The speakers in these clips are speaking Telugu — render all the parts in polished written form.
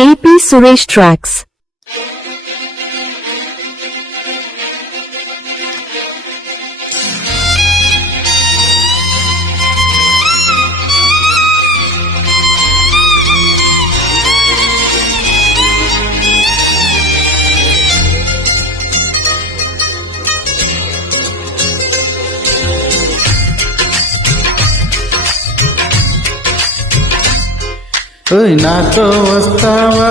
AP Suresh Tracks. ఓయ్ నాతో వస్తావా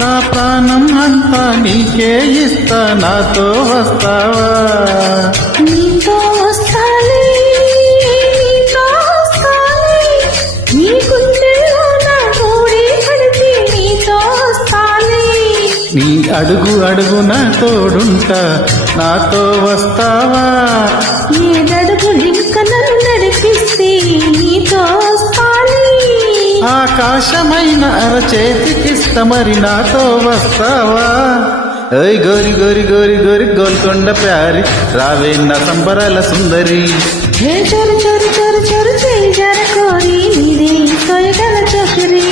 నా ప్రాణం అంతా నీకే ఇస్తా నాతో వస్తావా నీతో వస్తాలే నీ గుండెలో నా గోడే కడితే నీతో వస్తాలే నీ అడుగు అడుగున తోడుంటా నాతో వస్తావా ఏడడుగు లింక నన్ను నడిపిస్తే నీతో వస్తాలే ఆకాశమైన అరచేతికిస్త మరి నాతో వస్తావా ఓయ్ గోరి గోరి గోరి గోరి గోల్కొండ ప్యారి రావే నా సంబరాల సుందరి హే చోరు చోరు చోరు చోరు చేయి జర కోరి నీదే తొయగల చొకరి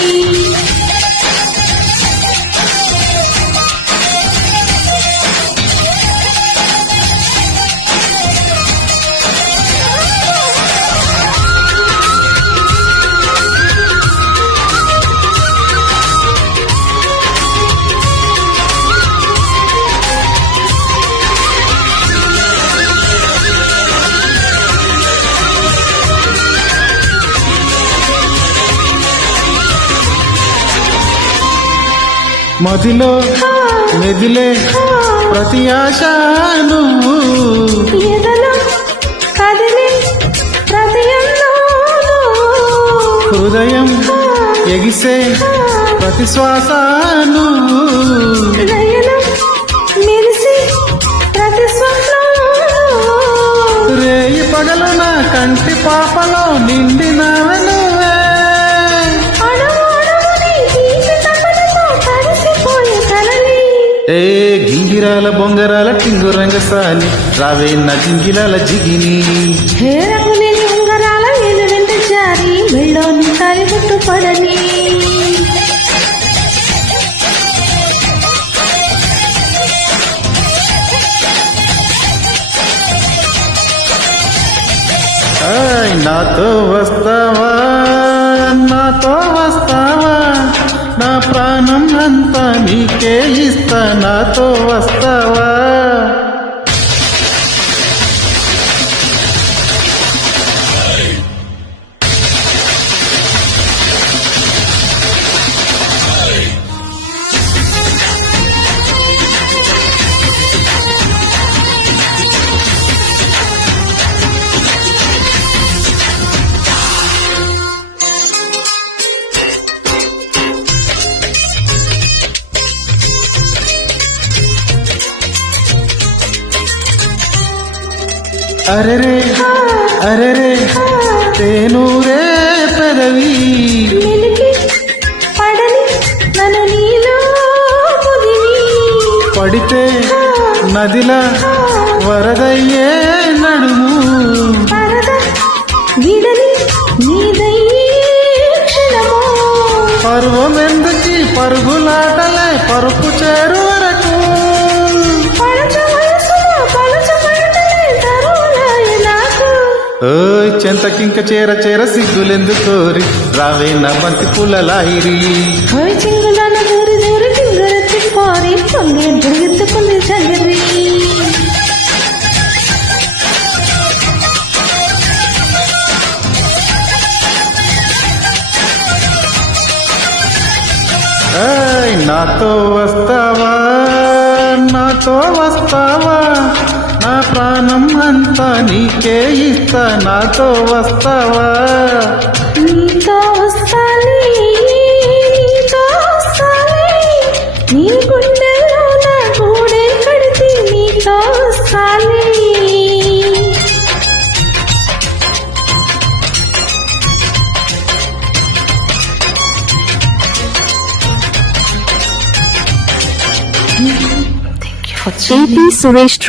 మదిలో మెదిలే ప్రతి ఆశ నువ్వు ఎదలో కదిలే ప్రతి అన్నోను హృదయం ఎగిసే ప్రతి శ్వాస నువ్వు నయనం మెరిసి ప్రతి స్వప్నం రేయి పగలు నా కంటి పాపలో నిండినవే నువ్వే ఏ గింగిరాల బొంగరాల టింగురంగ సాని రావే నా జింగిలాల జిగిని హే రంగులేని ఉంగరాల ఏలు వెంట జారి మెళ్ళోని తాలి గుట్టు పడని ఆయ్ నాతో వస్తావా నా ప్రాణం అంతా నీకే ఇస్తా నాతో వస్తావా అరెరే అరెరే తేనూరే పెదవి మెలికి పడని నన్ను నీలో ముదివి పడితే నదిలా వరదయ్యే నడుము పరద విడని నీదయ్యే క్షణమో పర్వమెందుకి పరుగులాటలే పరుపు చేరు వరకు పడచ వయసులో పలచ బయటలే తరువులాయ నాకు ఓయ్ చెంతకింక చేర చేర సిగ్గులెందుకోరి రావే నా బంతి పూల లాయిరి హోయ్ చింగులన దూరి దూరి టింగరెత్తి పోరి పొంగి ఎత్తుకుంది చగిరి ఏయ్ నాతో వస్తావా నా ప్రాణం అంతా నీకే ఇస్తా నాతో వస్తావా నీతో వస్తాలే నీ గుండెలో నా గూడే కడితే నీతో వస్తాలే AP Suresh Tracks.